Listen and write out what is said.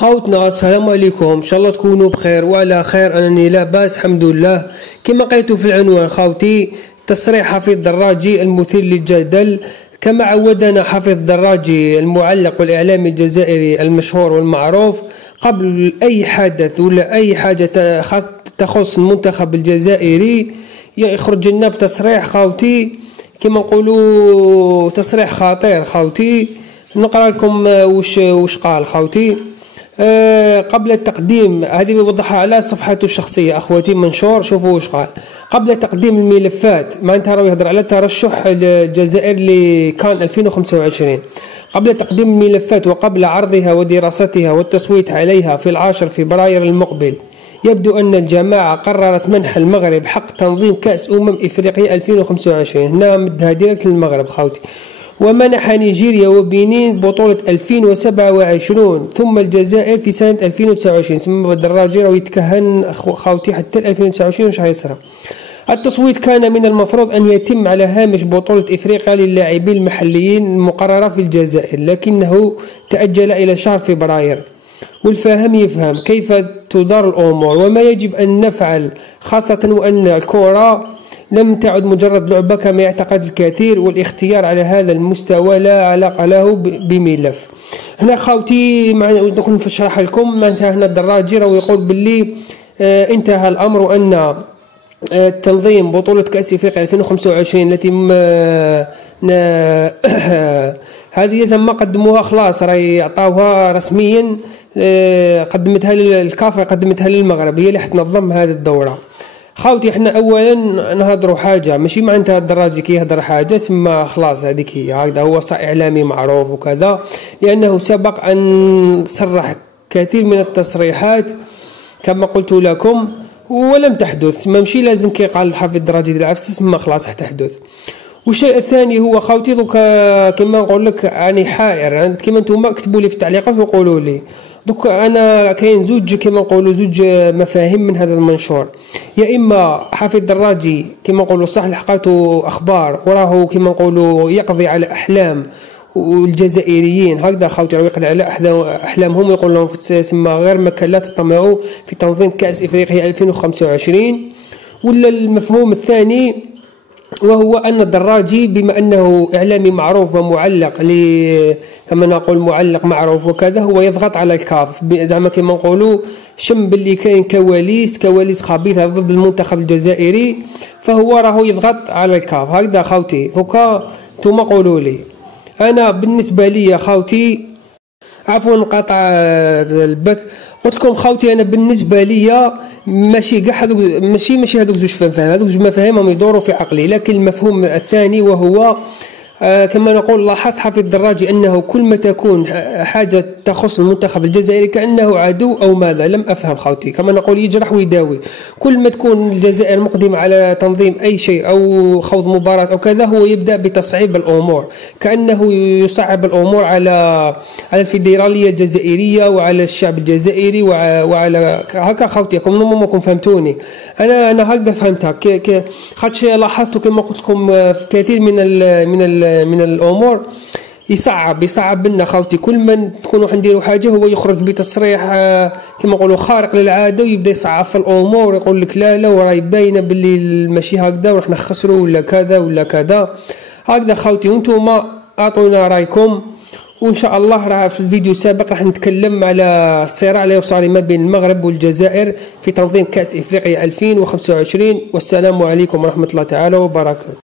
خوتنا السلام عليكم، ان شاء الله تكونوا بخير وعلى خير. انني لاباس الحمد لله. كما قريتوا في العنوان خوتي، تصريح حفيظ دراجي المثير للجدل. كما عودنا حفيظ دراجي المعلق والاعلامي الجزائري المشهور والمعروف، قبل اي حدث ولا اي حاجه تخص المنتخب الجزائري يخرج لنا بتصريح خوتي، كما نقولوا تصريح خطير خوتي. نقرا لكم وش قال خوتي. قبل التقديم، هذه يوضحها على صفحته الشخصيه اخواتي منشور. شوفوا وش قال. قبل تقديم الملفات، معناتها راه يهضر على ترشح الجزائر لكان 2025. قبل تقديم الملفات وقبل عرضها ودراستها والتصويت عليها في 10 فبراير المقبل، يبدو أن الجماعة قررت منح المغرب حق تنظيم كأس إفريقيا 2025. هنا مدها ديريكت للمغرب خوتي. ومنح نيجيريا وبنين بطولة 2027 ثم الجزائر في سنة 2029. سما الدراجي راه يتكهن خوتي حتى 2029 واش غيصرى. التصويت كان من المفروض أن يتم على هامش بطولة إفريقيا للاعبين المحليين المقررة في الجزائر، لكنه تأجل إلى شهر فبراير. والفاهم يفهم كيف تدار الأمور وما يجب أن نفعل، خاصة وأن الكرة لم تعد مجرد لعبة كما يعتقد الكثير، والاختيار على هذا المستوى لا علاقة له بملف. هنا خوتي نكون نشرح لكم. معناتها هنا الدراجي راه يقول باللي انتهى الأمر، وأن تنظيم بطولة كأس إفريقيا 2025 التي هذه زعما قدموها خلاص، راه يعطاوها رسميا، قدمتها الكاف، قدمتها للمغرب، هي اللي حتنظم هذه الدورة. خوتي احنا اولا نهضروا حاجه، ماشي معناتها الدراجي كي يهضر حاجه سما خلاص هذيك هي، هكذا هو اعلامي معروف وكذا، لانه سبق ان صرح كثير من التصريحات كما قلت لكم ولم تحدث. ماشي لازم كي قال حفيظ الدراجي ديال العفسه سما خلاص حتحدث. والشيء الثاني هو خوتي دوكا كما نقول لك راني حائر، كما نتوما اكتبوا لي في التعليقات وقولوا لي. دوكا انا كاين زوج كما نقولوا زوج مفاهيم من هذا المنشور. يا اما حفيظ الدراجي كما نقولوا صح لحقاته اخبار وراه كما نقولوا يقضي على احلام والجزائريين، هكذا خوتي راه يقضي على احلامهم ويقول لهم سما غير مكان لا تطمعوا في تنظيم كاس افريقيا 2025. ولا المفهوم الثاني وهو أن الدراجي بما أنه إعلامي معروف ومعلق كما نقول معلق معروف وكذا، هو يضغط على الكاف زعما كما نقولوا شم باللي كاين كواليس خبيثة ضد المنتخب الجزائري، فهو راه يضغط على الكاف. هكذا خوتي دوكا نتوما قولوا لي. أنا بالنسبة لي خوتي، عفوا انقطع البث، قلت لكم خوتي انا بالنسبه لي ماشي كاع هذوك ماشي هذوك زوج مفاهيم، هذوك زوج مفاهيم هم يدوروا في عقلي. لكن المفهوم الثاني وهو كما نقول، لاحظت حفيظ الدراجي انه كل ما تكون حاجه تخص المنتخب الجزائري كانه عدو او ماذا، لم افهم خوتي. كما نقول يجرح ويداوي. كل ما تكون الجزائر مقدمه على تنظيم اي شيء او خوض مباراه او كذا، هو يبدا بتصعيب الامور، كانه يصعب الامور على الفيدراليه الجزائريه وعلى الشعب الجزائري وعلى هكا خوتي. كم فهمتوني؟ انا هكذا فهمتها. خاطش لاحظت كما قلت لكم في كثير من الامور يصعب لنا خوتي. كل ما تكونوا نديروا حاجه هو يخرج بتصريح كما نقولوا خارق للعاده، ويبدا يصعب في الامور ويقول لك لا وراي باينه باللي ماشي هكذا وراح نخسروا ولا كذا ولا كذا. هكذا خوتي، وانتم اعطونا رايكم، وان شاء الله راه في الفيديو السابق راح نتكلم على الصراع اللي يصار ما بين المغرب والجزائر في تنظيم كأس إفريقيا 2025. والسلام عليكم ورحمة الله تعالى وبركاته.